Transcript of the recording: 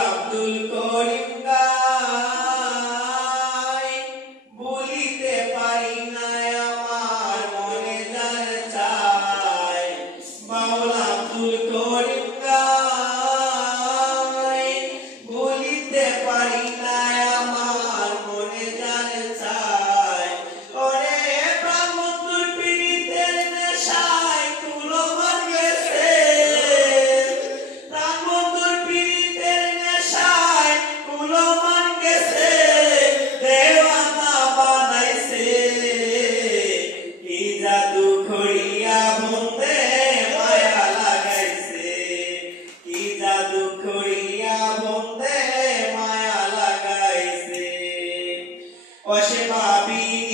আব্দুল পারি না আমার মনে যার চাই। আব্দুল করিম গাই পারি না পশে পাবি